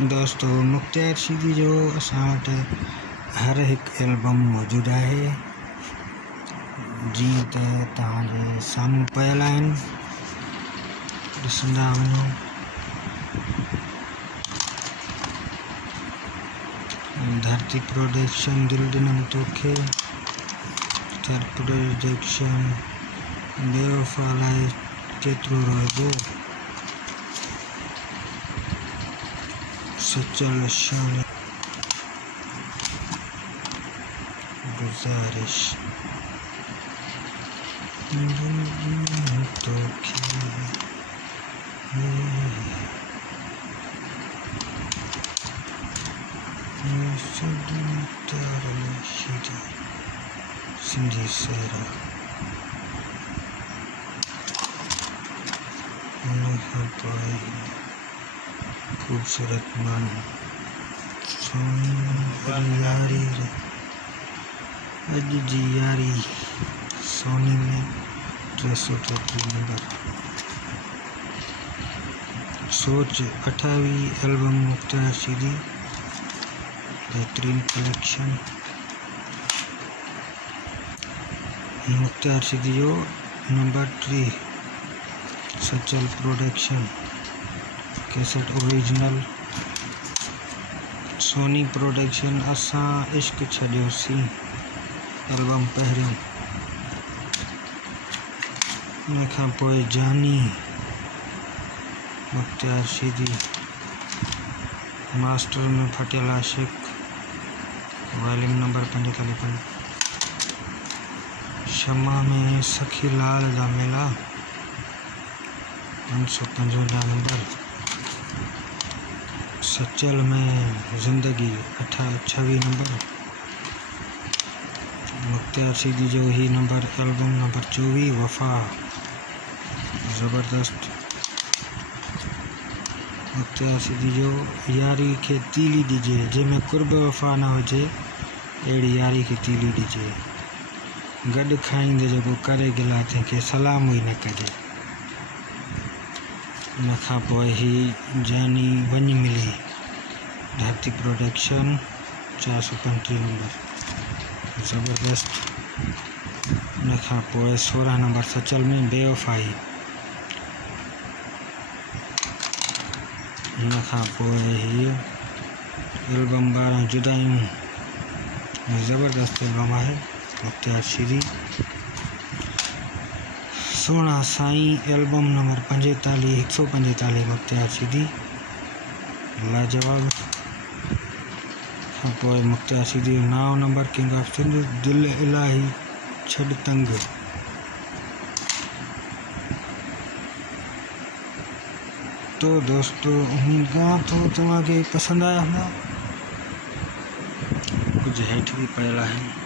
दोस्तों मुख्तियार रशीदी जो असां वटि हर हिकु एल्बम मौजूदु आहे, जीअं त तव्हांजे साम्हूं पियल आहिनि, ॾिसंदा वञो। धरती प्रोडक्शन दिल ॾिनमि तोखे, स्टार प्रोडक्शन बेवफा लाइ केतिरो रोइबो, सचल शान गुज़ारिश तोखे सिंधी सहरा खूबसूरत माण्हू सोनी यारी अॼु जी यारी सोनी में 333 नंबर। सोच 28 एल्बम मुख्तियार रशीदी, बेहतरीन कलेक्शन। मुख्तियार रशीदी जो number 3 Sachal production cassette original. Sony production असां इश्क छॾियोसीं एल्बम पहिरियों, उन खां पोइ जानी मुख्तियार रशीदी, मास्टर में फटियल आशिक वॉल्यूम नंबर 45, शमा में सखी लाल जा मेला 555 नंबर, सचल में ज़िंदगी 26 नंबर। मुख्तियार रशीदी जो ही नंबर एल्बम नंबर 24 वफ़ा ज़बरदस्त। मुख्तियार रशीदी जो यारी के तीली ॾिजे, जंहिंमें कुर्ब वफ़ा न हुजे अहिड़ी यारी के तीली ॾिजे, गॾु खाईंदे जेको करे गिला तंहिंखे सलाम ई न कजे। उन खां पोइ ही जानी वञ मिली धरती प्रोडक्शन 435 नंबर ज़बरदस्त। उन खां पोइ 16 नंबर सचल में बेवफ़ाई। उन खां पोइ ही एल्बम 12 जुदायूं ज़बरदस्त एल्बम आहे मुख्तियार रशीदी। 16 साईं एल्बम नंबर 145 मुख्तियार रशीदी लाजवाब। खां पोइ Mukhtiar Rashidi 9 number king of Sindh दिल इलाही छॾ तंग। तो दोस्तों उम्मीद कयां थो तव्हांखे पसंदि आया हूंदा। कुछ हेठि भी पियल आहिनि।